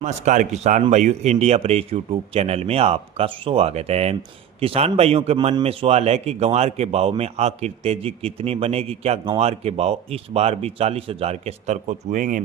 नमस्कार किसान भाइयों, इंडिया प्रेस यूट्यूब चैनल में आपका स्वागत है। किसान भाइयों के मन में सवाल है कि ग्वार के भाव में आखिर तेजी कितनी बनेगी। क्या ग्वार के भाव इस बार भी 40,000 के स्तर को छुएंगे?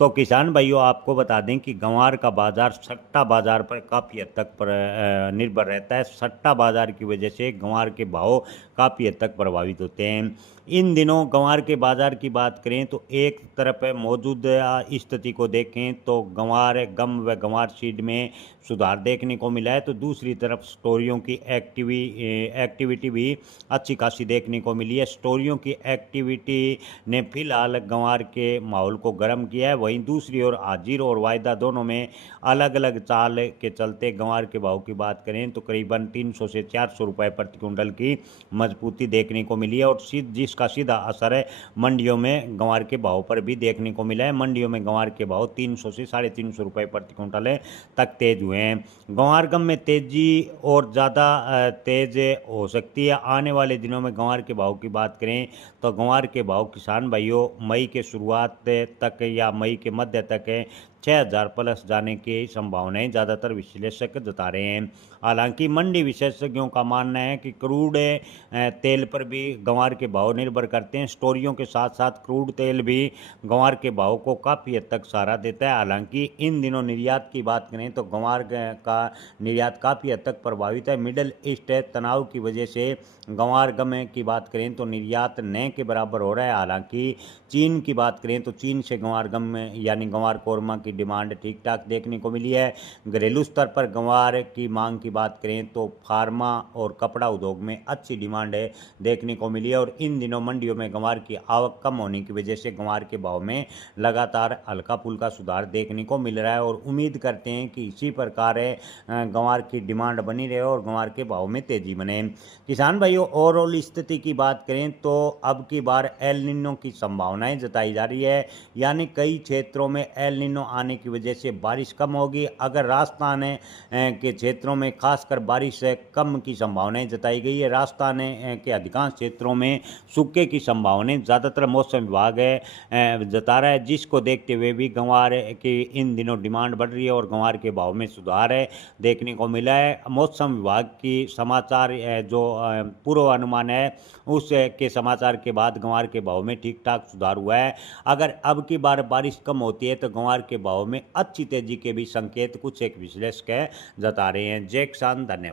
तो किसान भाइयों, आपको बता दें कि ग्वार का बाजार सट्टा बाजार पर काफ़ी हद तक निर्भर रहता है। सट्टा बाजार की वजह से ग्वार के भाव काफ़ी हद तक प्रभावित होते हैं। इन दिनों ग्वार के बाजार की बात करें तो एक तरफ मौजूदा स्थिति को देखें तो ग्वार गम व ग्वार सीड में सुधार देखने को मिला है, तो दूसरी तरफ स्टोरियों की एक्टिविटी भी अच्छी खासी देखने को मिली है। स्टोरियों की एक्टिविटी ने फिलहाल ग्वार के माहौल को गर्म किया है। वहीं दूसरी ओर हाजिर और वायदा दोनों में अलग अलग चाल के चलते ग्वार के भाव की बात करें तो करीबन 300 से 400 रुपये प्रति क्विंटल की मजबूती देखने को मिली है। और जिसका सीधा असर है मंडियों में ग्वार के भाव पर भी देखने को मिला है। मंडियों में ग्वार के भाव 300 से 350 रुपये प्रति क्विंटल तक तेज हुए हैं। ग्वार गम में तेजी और ज़्यादा तेज हो सकती है। आने वाले दिनों में ग्वार के भाव की बात करें तो ग्वार के भाव किसान भाइयों मई के शुरुआत तक या मई के मध्य तक 6,000 प्लस जाने की संभावनाएं ज़्यादातर विश्लेषक जता रहे हैं। हालांकि मंडी विशेषज्ञों का मानना है कि क्रूड तेल पर भी ग्वार के भाव निर्भर करते हैं। स्टोरियों के साथ साथ क्रूड तेल भी ग्वार के भाव को काफ़ी हद तक सहारा देता है। हालांकि इन दिनों निर्यात की बात करें तो ग्वार का निर्यात काफ़ी हद तक प्रभावित है। मिडल ईस्ट तनाव की वजह से ग्वार गम की बात करें तो निर्यात न के बराबर हो रहा है। हालांकि चीन की बात करें तो चीन से ग्वार गम यानी ग्वार कोरमा की डिमांड ठीक ठाक देखने को मिली है। घरेलू स्तर पर ग्वार की मांग की बात करें तो फार्मा और कपड़ा उद्योग में अच्छी डिमांड देखने को मिली है। और इन दिनों मंडियों में ग्वार की आवक कम होने की वजह से ग्वार के भाव में लगातार हल्का फुल्का सुधार देखने को मिल रहा है। और उम्मीद करते हैं कि इसी प्रकार ग्वार की डिमांड बनी रहे और ग्वार के भाव में तेजी बने। किसान भाइयों, ओवरऑल स्थिति की बात करें तो अब की बार एल निनो की संभावनाएं जताई जा रही है, यानी कई क्षेत्रों में एल निनो आने की वजह से बारिश कम होगी। अगर राजस्थान के क्षेत्रों में खासकर बारिश कम की संभावनाएं जताई गई है। राजस्थान के अधिकांश क्षेत्रों में सूखे की संभावनाएं ज़्यादातर मौसम विभाग जता रहा है, जिसको देखते हुए भी ग्वार की इन दिनों डिमांड बढ़ रही है और ग्वार के भाव में सुधार देखने को मिला है। मौसम विभाग की समाचार जो पूर्वानुमान है उस के समाचार के बाद ग्वार के भाव में ठीक ठाक सुधार हुआ है। अगर अब की बार बारिश कम होती है तो ग्वार के भाव में अच्छी तेजी के भी संकेत कुछ एक विश्लेषक जता रहे हैं। जय किसान, धन्यवाद।